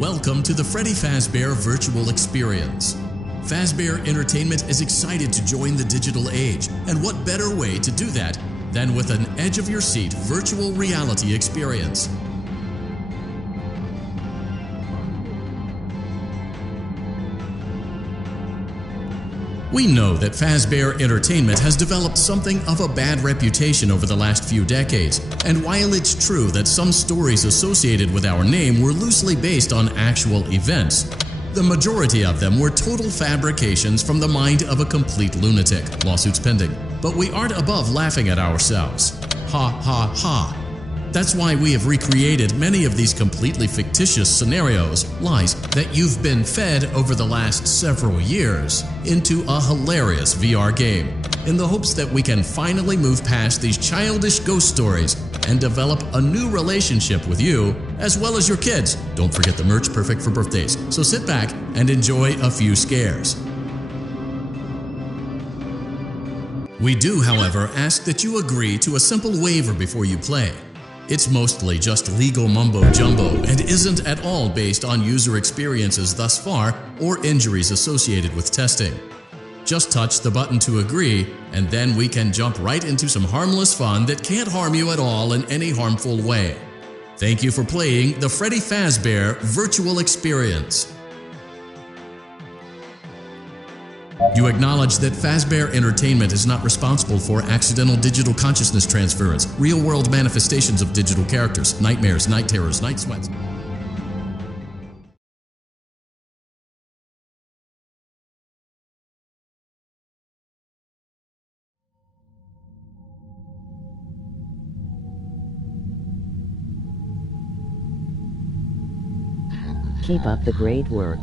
Welcome to the Freddy Fazbear Virtual Experience. Fazbear Entertainment is excited to join the digital age, and what better way to do that than with an edge-of-your-seat virtual reality experience. We know that Fazbear Entertainment has developed something of a bad reputation over the last few decades, and while it's true that some stories associated with our name were loosely based on actual events, the majority of them were total fabrications from the mind of a complete lunatic, lawsuits pending. But we aren't above laughing at ourselves. Ha ha ha. That's why we have recreated many of these completely fictitious scenarios, lies, that you've been fed over the last several years into a hilarious VR game, in the hopes that we can finally move past these childish ghost stories and develop a new relationship with you, as well as your kids. Don't forget the merch, perfect for birthdays. So sit back and enjoy a few scares. We do, however, ask that you agree to a simple waiver before you play. It's mostly just legal mumbo-jumbo and isn't at all based on user experiences thus far or injuries associated with testing. Just touch the button to agree, and then we can jump right into some harmless fun that can't harm you at all in any harmful way. Thank you for playing the Freddy Fazbear Virtual Experience. You acknowledge that Fazbear Entertainment is not responsible for accidental digital consciousness transference, real-world manifestations of digital characters, nightmares, night terrors, night sweats. Keep up the great work.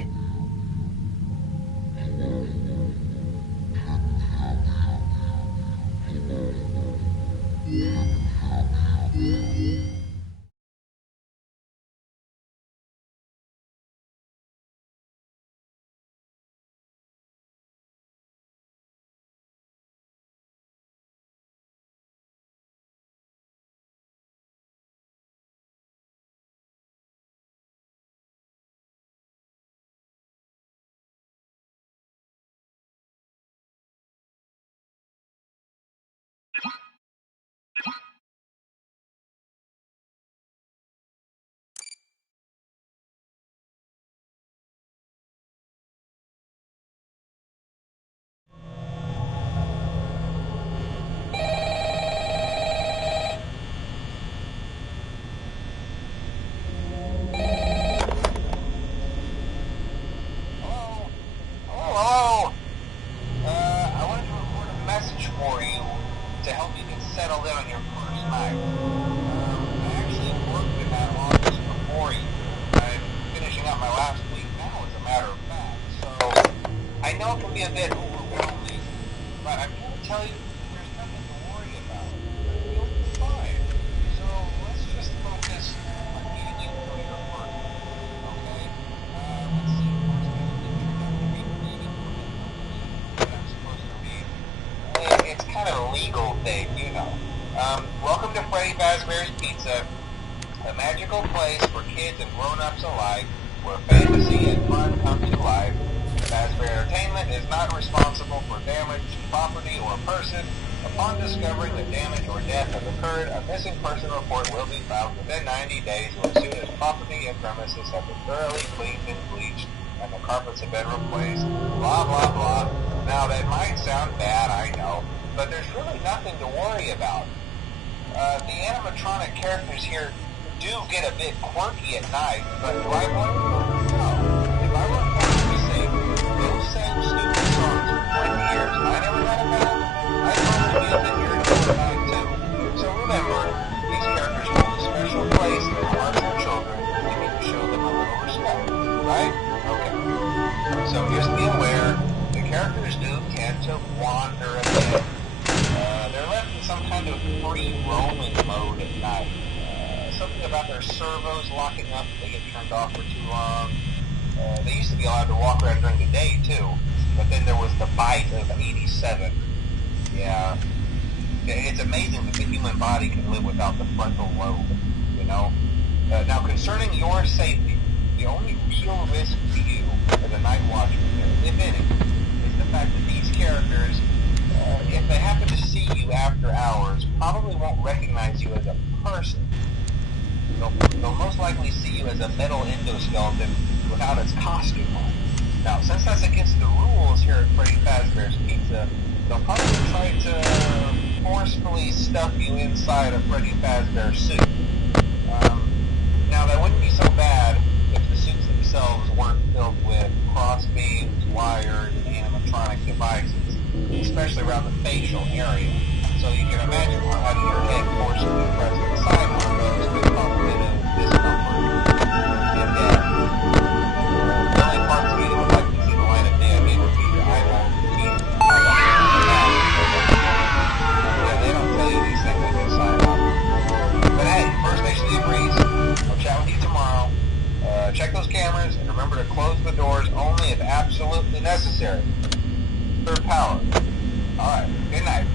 Welcome to Freddy Fazbear's Pizza, a magical place for kids and grown-ups alike, where fantasy and fun come to life. Fazbear Entertainment is not responsible for damage to property or person. Upon discovering that damage or death has occurred, a missing person report will be filed within 90 days or as soon as property and premises have been thoroughly cleaned and bleached and the carpets have been replaced. Blah, blah, blah. Now, that might sound bad, I know, but there's really nothing to worry about. The animatronic characters here do get a bit quirky at night, but do I blame them? No. If I were forced to sing those same stupid songs for 20 years and I never got a bad, I'd probably be a bit irritable at night too. So remember, these characters hold a special place in the hearts of children, and we need to show them a little respect, right? Okay. So just be aware, the characters do tend to wander a bit. They're left in some kind of free roaming mode at night. Something about their servos locking up if they get turned off for too long. They used to be allowed to walk around during the day too, but then there was the bite of 87. Yeah. It's amazing that the human body can live without the frontal lobe, you know? Now, concerning your safety, The only real risk to you as a night watchman here, if any, is the fact that these characters, if they happen to see you after hours, probably won't recognize you as a person. They'll most likely see you as a metal endoskeleton without its costume on. Now, since that's against the rules here at Freddy Fazbear's Pizza, they'll probably try to forcefully stuff you inside a Freddy Fazbear suit. Now, that wouldn't be so bad if the suits themselves weren't filled with crossbeams, wires, and animatronic devices, especially around the facial area. So you can imagine how having your head forcibly pressed inside one of those could cause a bit of discomfort and death. The only parts of you that would like to see the light of day, I mean, would be your eyeballs and teeth. Yeah, they don't tell you these things when you sign up. But hey, First Nation agrees. I'll chat with you tomorrow. Check those cameras and remember to close the doors only if absolutely necessary. Third power. Alright, good night.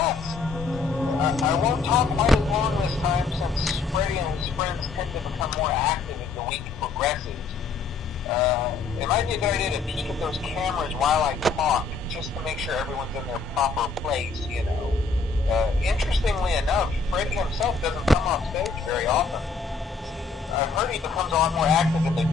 thoughts. I won't talk quite as long this time since Freddy and his friends tend to become more active as the week progresses. It might be a good idea to peek at those cameras while I talk, just to make sure everyone's in their proper place, you know. Interestingly enough, Freddy himself doesn't come off stage very often. I've heard he becomes a lot more active in the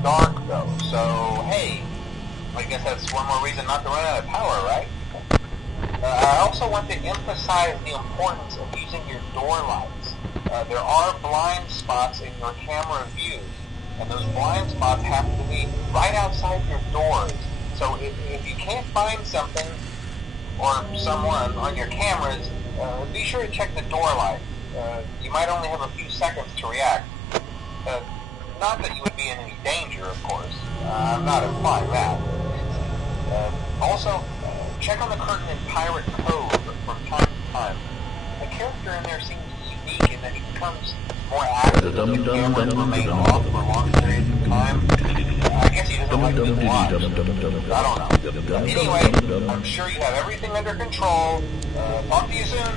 dark, though, so hey, I guess that's one more reason not to run out of power, right? I also want to emphasize the importance of using your door lights. There are blind spots in your camera view, and those blind spots have to be right outside your doors. So if you can't find something or someone on your cameras, be sure to check the door light. You might only have a few seconds to react. Not that you would be in any danger, of course. I'm not implying that. Also, check on the curtain in Pirate Cove from time to time. The character in there seems unique in that he becomes more active if the cameras remain off for long periods of time. I guess he doesn't like being watched. I don't know. Anyway, I'm sure you have everything under control. Talk to you soon.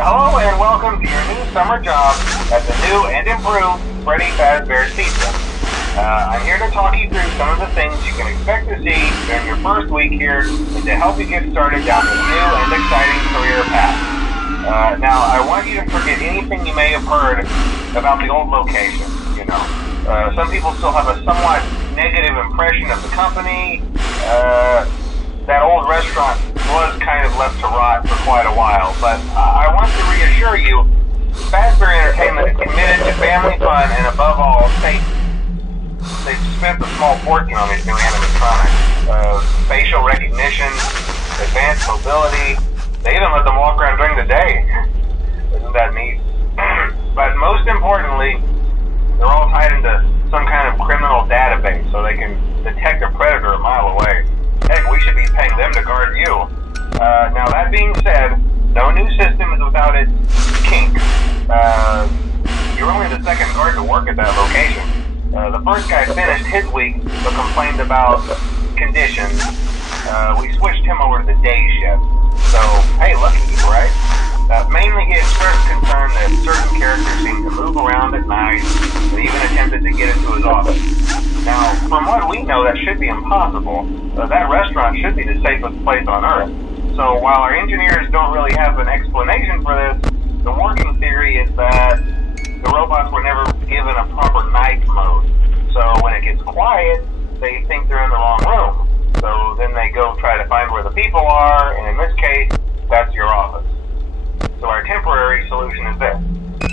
Hello and welcome to your new summer job at the new and improved Freddy Fazbear's Pizza. I'm here to talk you through some of the things you can expect to see during your first week here and to help you get started down this new and exciting career path. Now, I want you to forget anything you may have heard about the old location, some people still have a somewhat negative impression of the company. That old restaurant was kind of left to rot for quite a while, but I want to reassure you, Fazbear Entertainment is committed to family fun and above all, safety. They've spent a small fortune on these new animatronics. Facial recognition, advanced mobility, they even let them walk around during the day. Isn't that neat? But most importantly, they're all tied into some kind of criminal database so they can detect a predator a mile away. Heck, we should be paying them to guard you. Now that being said, no new system is without its kinks. You're only the second guard to work at that location. The first guy finished his week but complained about conditions. We switched him over to the day shift. So, hey, lucky you, right? Mainly he expressed concern that certain characters seem to move around at night and even attempted to get into his office. Now, from what we know, that should be impossible. That restaurant should be the safest place on Earth. So while our engineers don't really have an explanation for this, the working theory is that the robots were never given a proper night mode. So when it gets quiet, they think they're in the wrong room. So then they go try to find where the people are, and in this case, that's your office. So our temporary solution is this.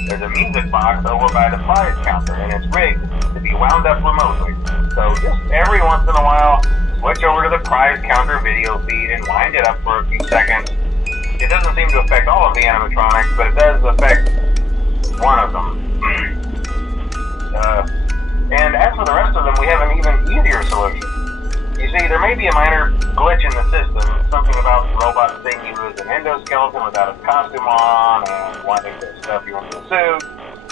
There's a music box over by the prize counter, and it's rigged to be wound up remotely. So just every once in a while, switch over to the prize counter video feed and wind it up for a few seconds. It doesn't seem to affect all of the animatronics, but it does affect one of them. And as for the rest of them, we have an even easier solution. You see, there may be a minor glitch in the system, something about the robot seeing you as an endoskeleton without a costume on and wanting to stuff you into a suit.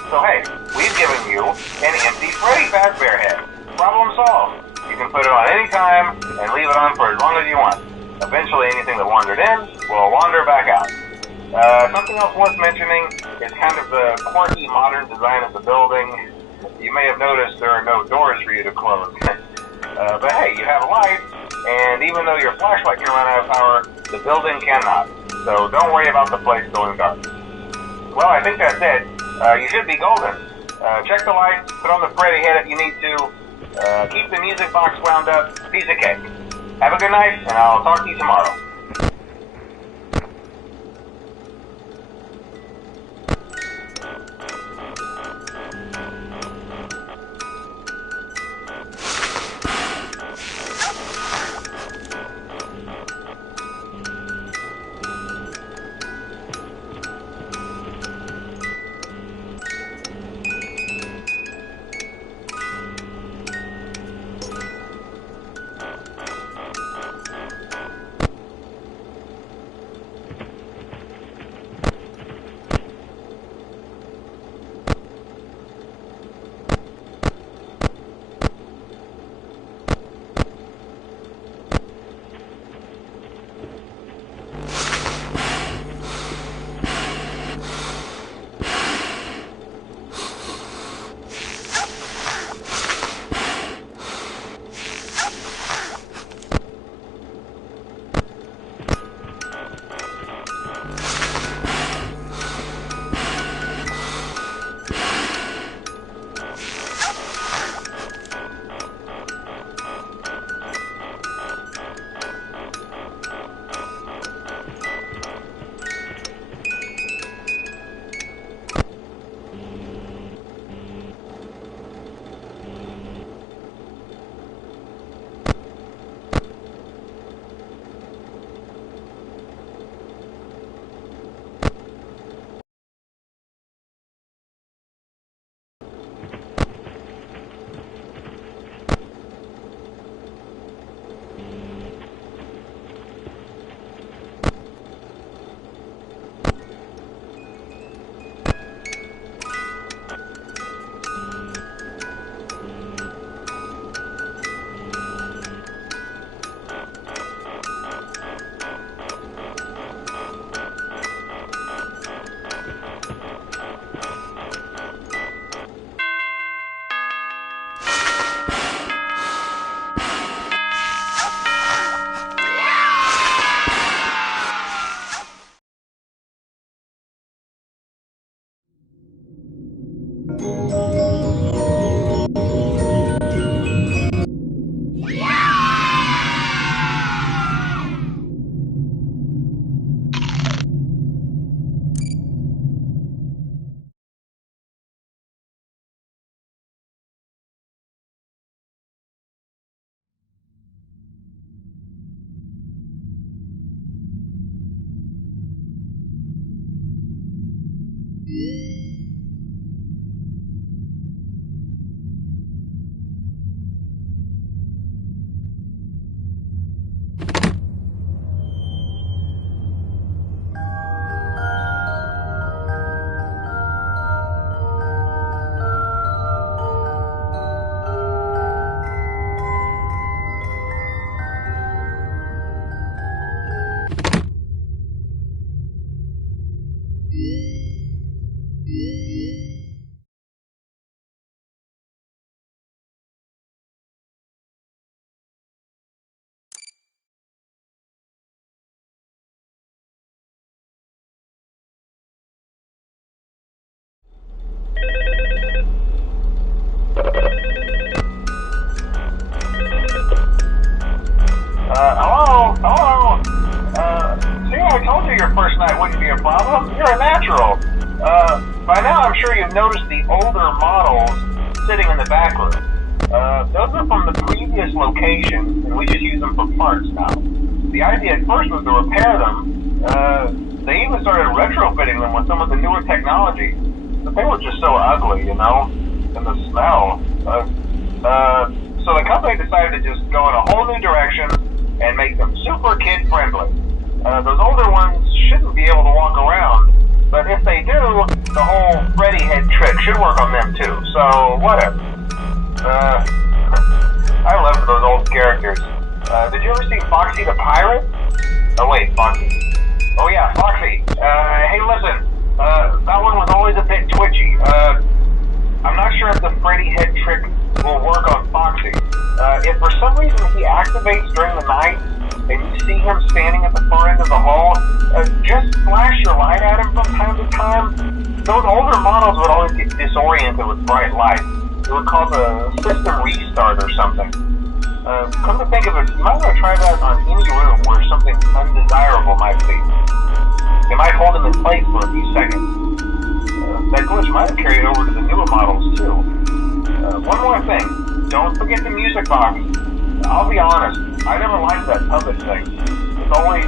So hey, we've given you an empty Freddy Fazbear head. Problem solved. You can put it on any time and leave it on for as long as you want. Eventually anything that wandered in will wander back out. Something else worth mentioning is kind of the quirky modern design of the building. You may have noticed there are no doors for you to close. But hey, you have a light, and even though your flashlight can run out of power, the building cannot. So don't worry about the place going dark. Well, I think that's it. You should be golden. Check the lights, put on the Freddy head if you need to. Keep the music box wound up. Piece of cake. Have a good night, and I'll talk to you tomorrow. night wouldn't be a problem? You're a natural. By now I'm sure you've noticed the older models sitting in the back room. Those are from the previous location, and we just use them for parts now. The idea at first was to repair them. They even started retrofitting them with some of the newer technology, but they were just so ugly, and the smell. So the company decided to just go in a whole new direction and make them super kid-friendly. Those older ones shouldn't be able to walk around, but if they do, the whole Freddy head trick should work on them too, so whatever. I love those old characters. Did you ever see Foxy the Pirate? Oh wait, Foxy. Oh yeah, Foxy. Hey listen, that one was always a bit twitchy. I'm not sure if the Freddy head trick will work on Foxy. If for some reason he activates during the night, and you see him standing at the far end of the hall, just flash your light at him from time to time. Those older models would always get disoriented with bright light. It would cause a system restart or something. Come to think of it, you might want to try that on any room where something undesirable might be. It might hold him in place for a few seconds. That glitch might have carried over to the newer models too. One more thing, don't forget the music box. I'll be honest, I never liked that puppet thing. It's always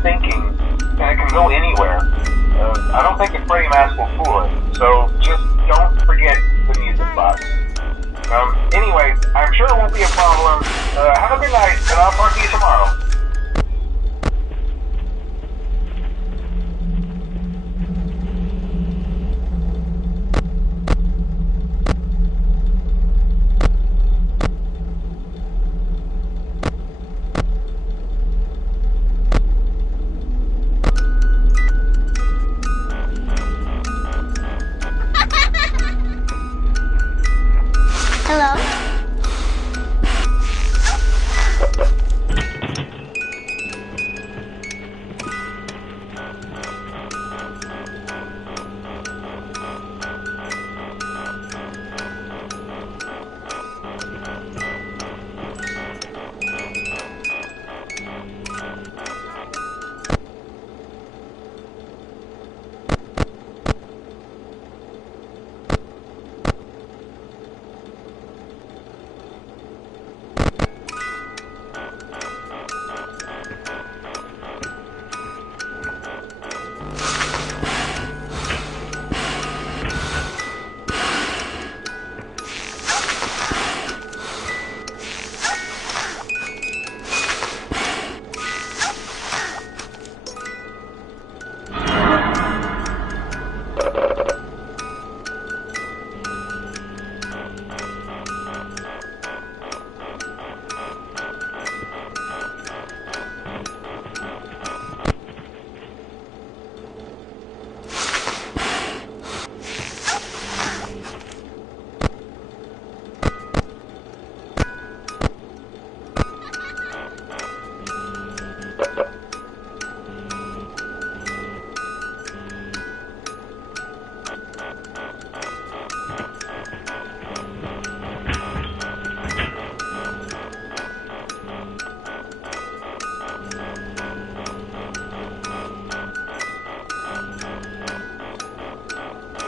thinking, and it can go anywhere. I don't think the Freddy mask will fool it, so just don't forget the music box. Anyway, I'm sure it won't be a problem. Have a good night, and I'll talk to you tomorrow. Hello?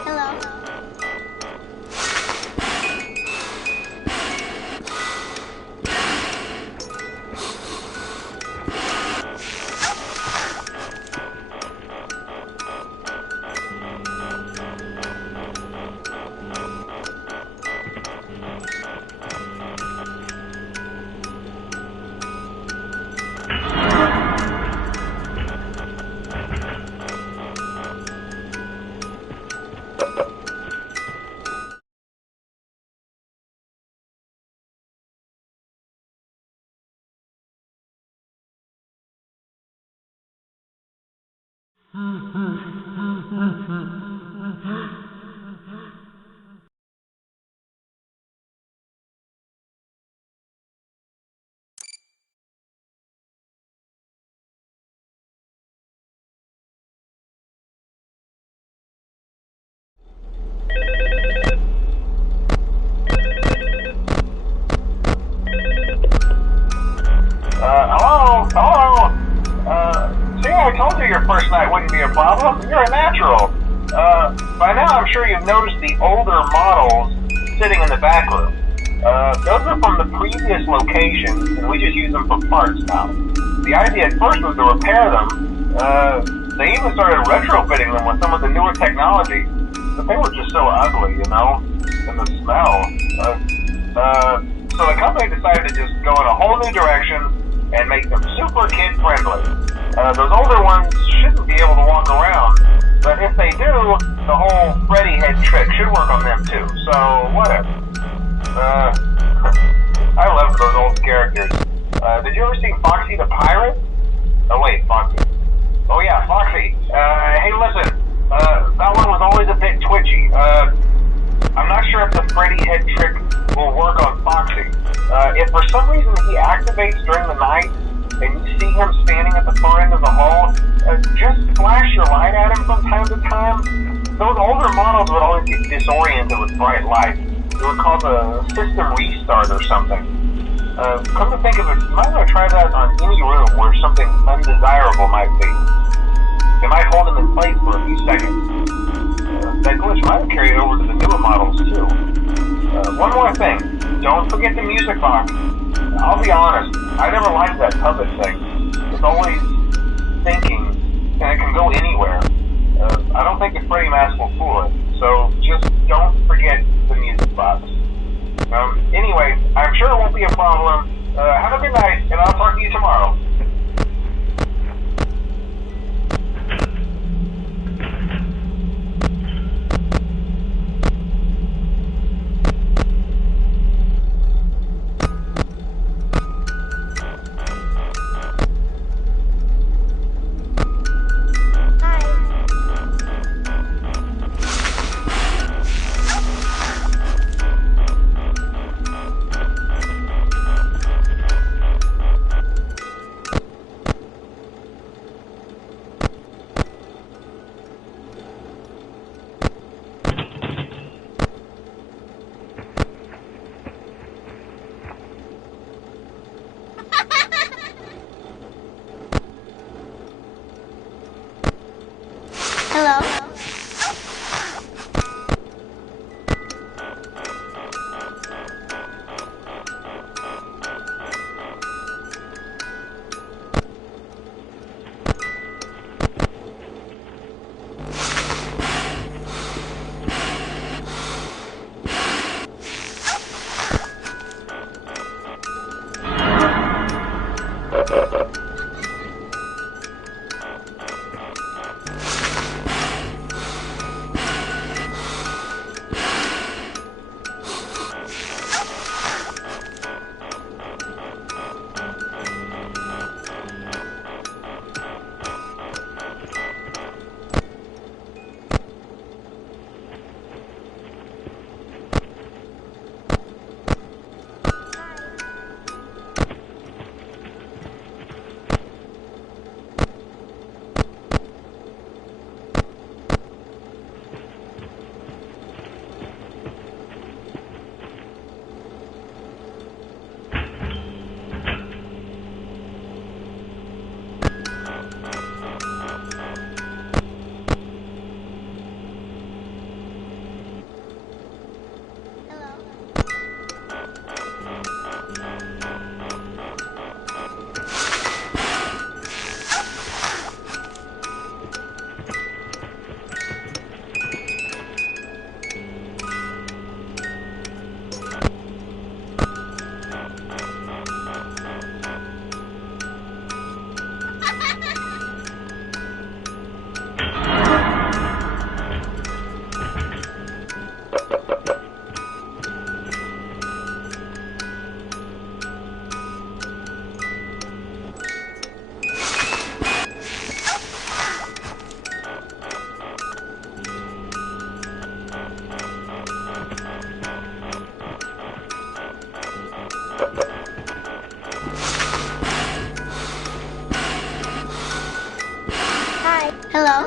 Hello? See, I told you your first night wouldn't be be a problem? You're a natural. By now I'm sure you've noticed the older models sitting in the back room. Those are from the previous location, and we just use them for parts now. The idea at first was to repair them. They even started retrofitting them with some of the newer technology, but they were just so ugly, you know, and the smell. So the company decided to just go in a whole new direction and make them super kid-friendly. Those older ones shouldn't be able to walk around, but if they do, the whole Freddy head trick should work on them too, so whatever. I love those old characters. Did you ever see Foxy the Pirate? Oh wait, Foxy. Oh yeah, Foxy. Hey listen, that one was always a bit twitchy. I'm not sure if the Freddy head trick will work on Foxy. If for some reason he activates during the night, and you see him standing at the far end of the hall, just flash your light at him from time to time. Those older models would always get disoriented with bright light. It would cause a system restart or something. Come to think of it, you might want to try that on any room where something undesirable might be. It might hold him in place for a few seconds. That glitch might have carried over to the newer models too. One more thing, don't forget the music box. I'll be honest, I never liked that puppet thing. It's always thinking, and it can go anywhere. I don't think the Freddy mask will fool it, so just don't forget the music box. Anyway, I'm sure it won't be a problem. Have a good night, and I'll talk to you tomorrow. Hello? Hello?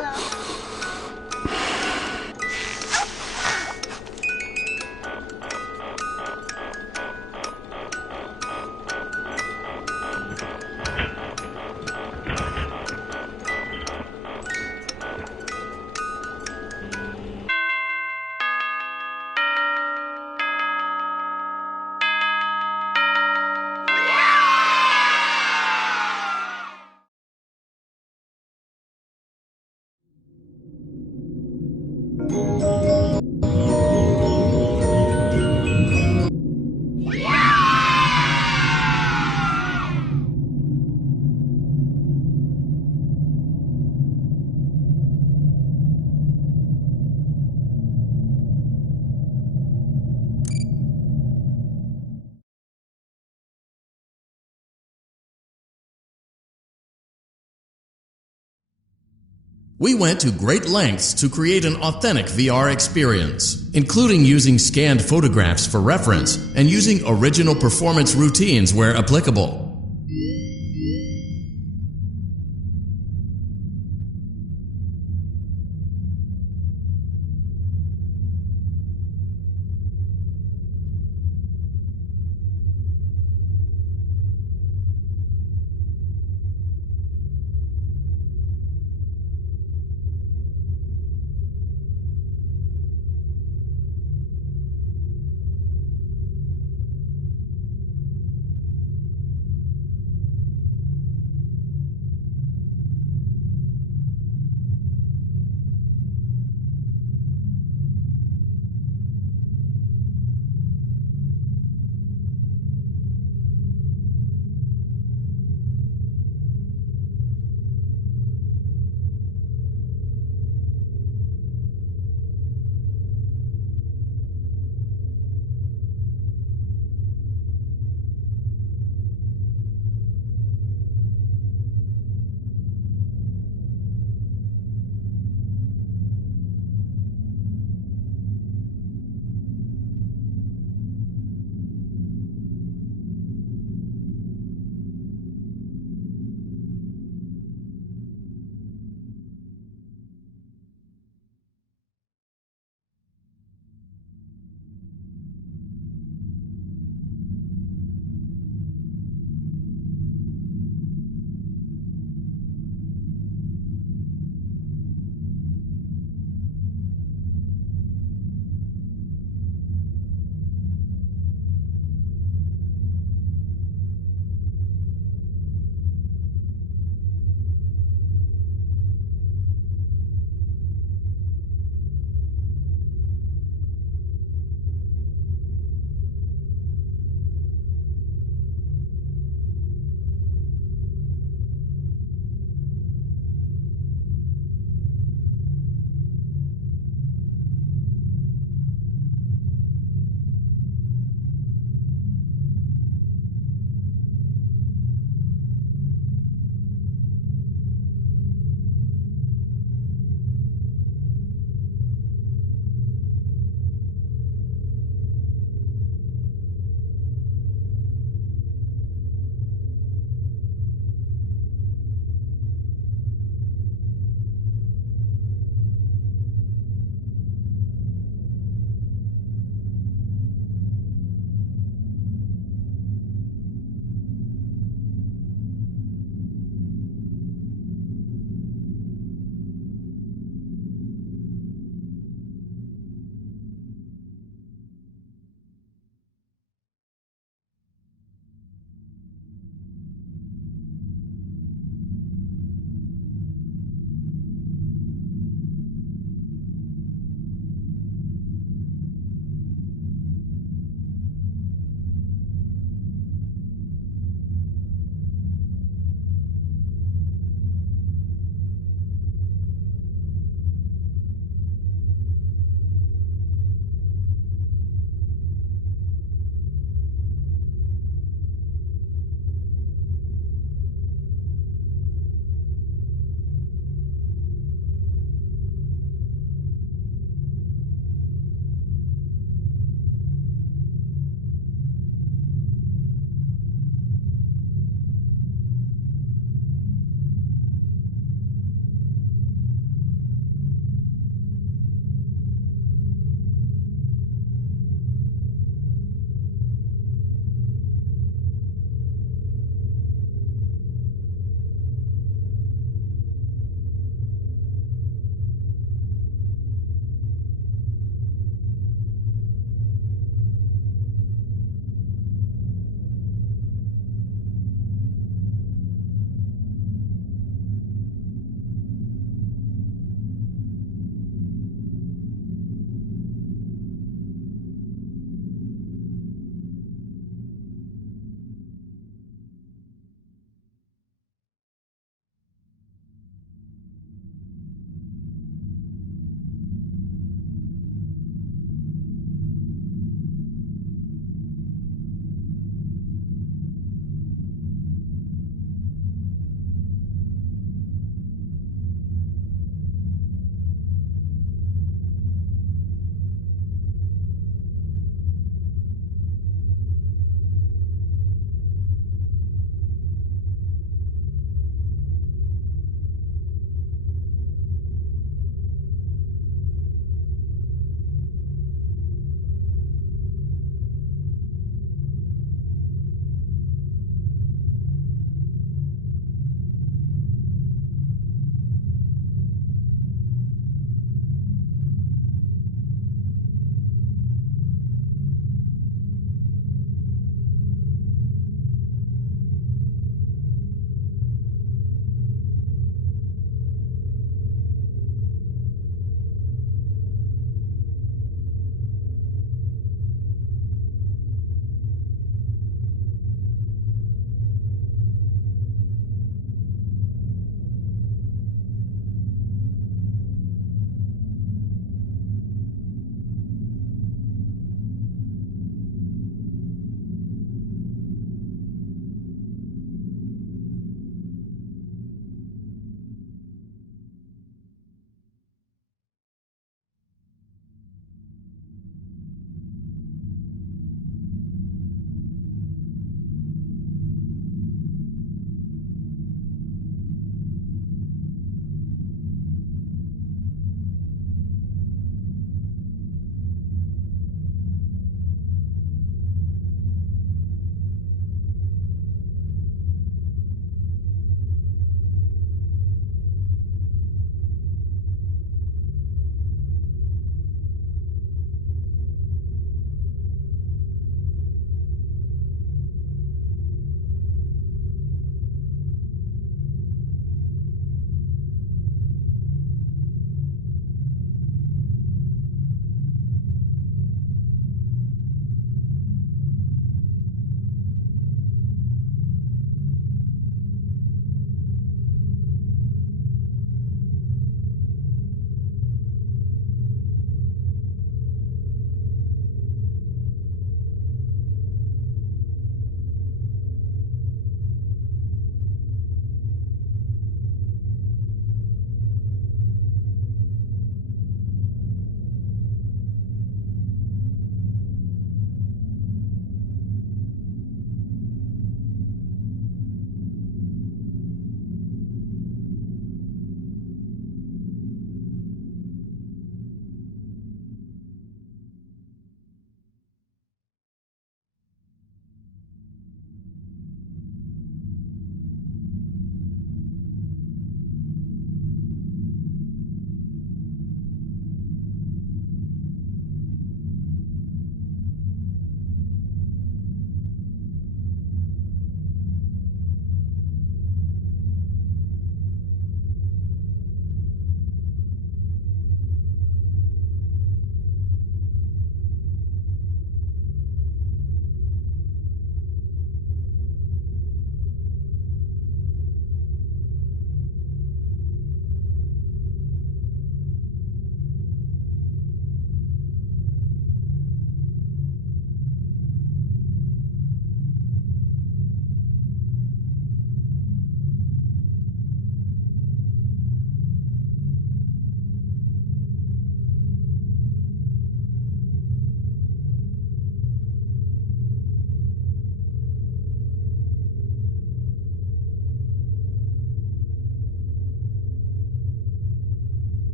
We went to great lengths to create an authentic VR experience, including using scanned photographs for reference and using original performance routines where applicable.